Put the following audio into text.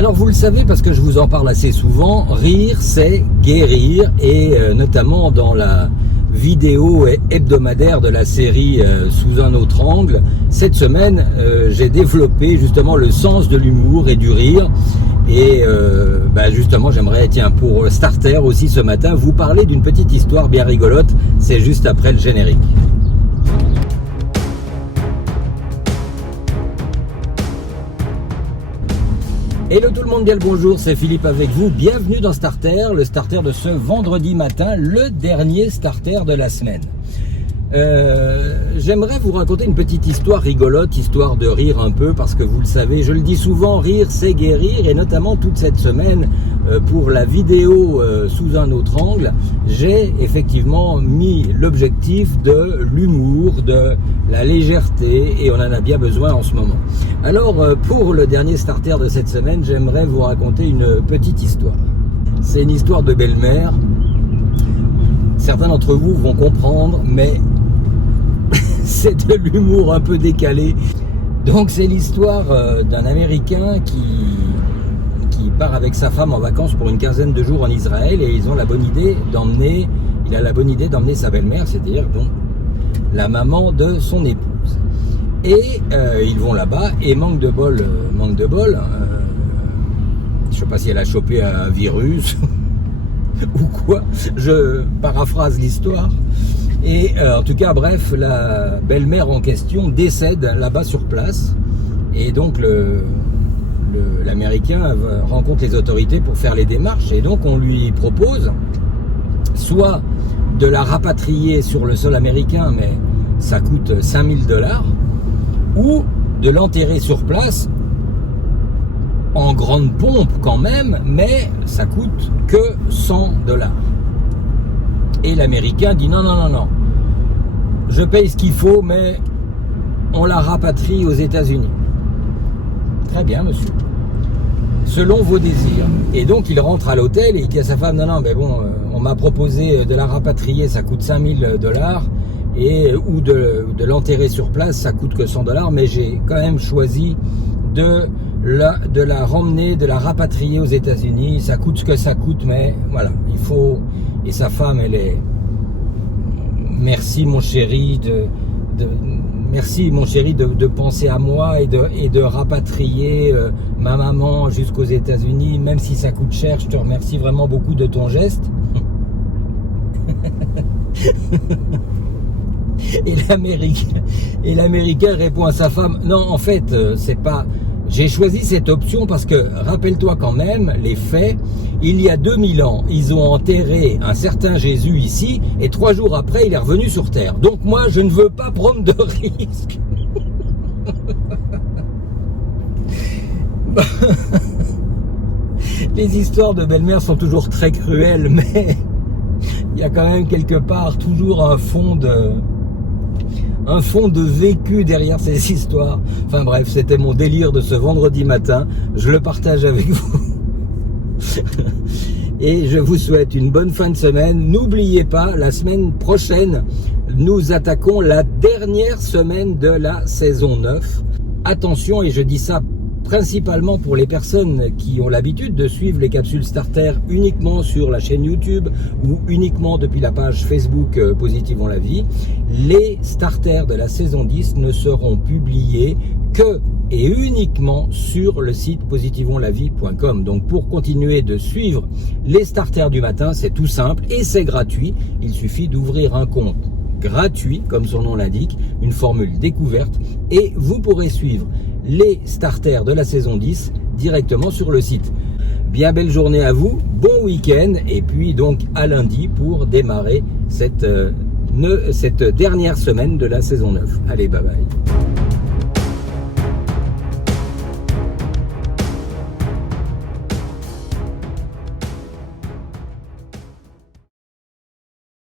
Alors vous le savez parce que je vous en parle assez souvent, rire c'est guérir et notamment dans la vidéo hebdomadaire de la série Sous un autre angle, cette semaine j'ai développé justement le sens de l'humour et du rire et justement j'aimerais, tiens, pour starter aussi ce matin, vous parler d'une petite histoire bien rigolote, c'est juste après le générique. Hello tout le monde, bien le bonjour, c'est Philippe avec vous, bienvenue dans Starter, le starter de ce vendredi matin, le dernier starter de la semaine. J'aimerais vous raconter une petite histoire rigolote, histoire de rire un peu, parce que vous le savez, je le dis souvent, rire c'est guérir, et notamment toute cette semaine, pour la vidéo Sous un autre angle, j'ai effectivement mis l'objectif de l'humour, de la légèreté, et on en a bien besoin en ce moment. Alors, pour le dernier starter de cette semaine, j'aimerais vous raconter une petite histoire. C'est une histoire de belle-mère. Certains d'entre vous vont comprendre, mais c'est de l'humour un peu décalé. Donc c'est l'histoire d'un Américain qui part avec sa femme en vacances pour une quinzaine de jours en Israël, et ils ont la bonne idée d'emmener, il a la bonne idée d'emmener sa belle-mère, c'est-à-dire donc la maman de son épouse. Et ils vont là-bas et manque de bol, je sais pas si elle a chopé un virus ou quoi, je paraphrase l'histoire. Et en tout cas, bref, la belle-mère en question décède là-bas sur place. Et donc l'Américain rencontre les autorités pour faire les démarches. Et donc on lui propose soit de la rapatrier sur le sol américain, mais ça coûte $5000, ou de l'enterrer sur place en grande pompe quand même, mais ça coûte que $100. Et l'Américain dit non, je paye ce qu'il faut, mais on la rapatrie aux États-Unis. Très bien, monsieur, selon vos désirs. Et donc il rentre à l'hôtel et il dit à sa femme, non, mais bon, on m'a proposé de la rapatrier, ça coûte $5000, ou de l'enterrer sur place, ça coûte que $100, mais j'ai quand même choisi de la ramener, de la rapatrier aux États-Unis. Ça coûte ce que ça coûte, mais voilà, il faut. Et sa femme, elle est merci mon chéri merci mon chéri de penser à moi et de rapatrier ma maman jusqu'aux États-Unis, même si ça coûte cher. Je te remercie vraiment beaucoup de ton geste. Et l'Américain répond à sa femme, non, en fait, c'est pas. J'ai choisi cette option parce que, rappelle-toi quand même, les faits, il y a 2000 ans, ils ont enterré un certain Jésus ici, et 3 jours après, il est revenu sur Terre. Donc moi, je ne veux pas prendre de risque. Les histoires de belle-mère sont toujours très cruelles, mais il y a quand même quelque part toujours un fond de vécu derrière ces histoires. Enfin bref, c'était mon délire de ce vendredi matin. Je le partage avec vous. Et je vous souhaite une bonne fin de semaine. N'oubliez pas, la semaine prochaine, nous attaquons la dernière semaine de la saison 9. Attention, et je dis ça principalement pour les personnes qui ont l'habitude de suivre les capsules Starter uniquement sur la chaîne YouTube ou uniquement depuis la page Facebook Positivons la vie, les starters de la saison 10 ne seront publiés que et uniquement sur le site positivonslavie.com. Donc pour continuer de suivre les starters du matin, c'est tout simple et c'est gratuit. Il suffit d'ouvrir un compte gratuit, comme son nom l'indique, une formule découverte, et vous pourrez suivre les starters de la saison 10 directement sur le site. Bien belle journée à vous, bon week-end, et puis donc à lundi pour démarrer cette dernière semaine de la saison 9. Allez, bye bye.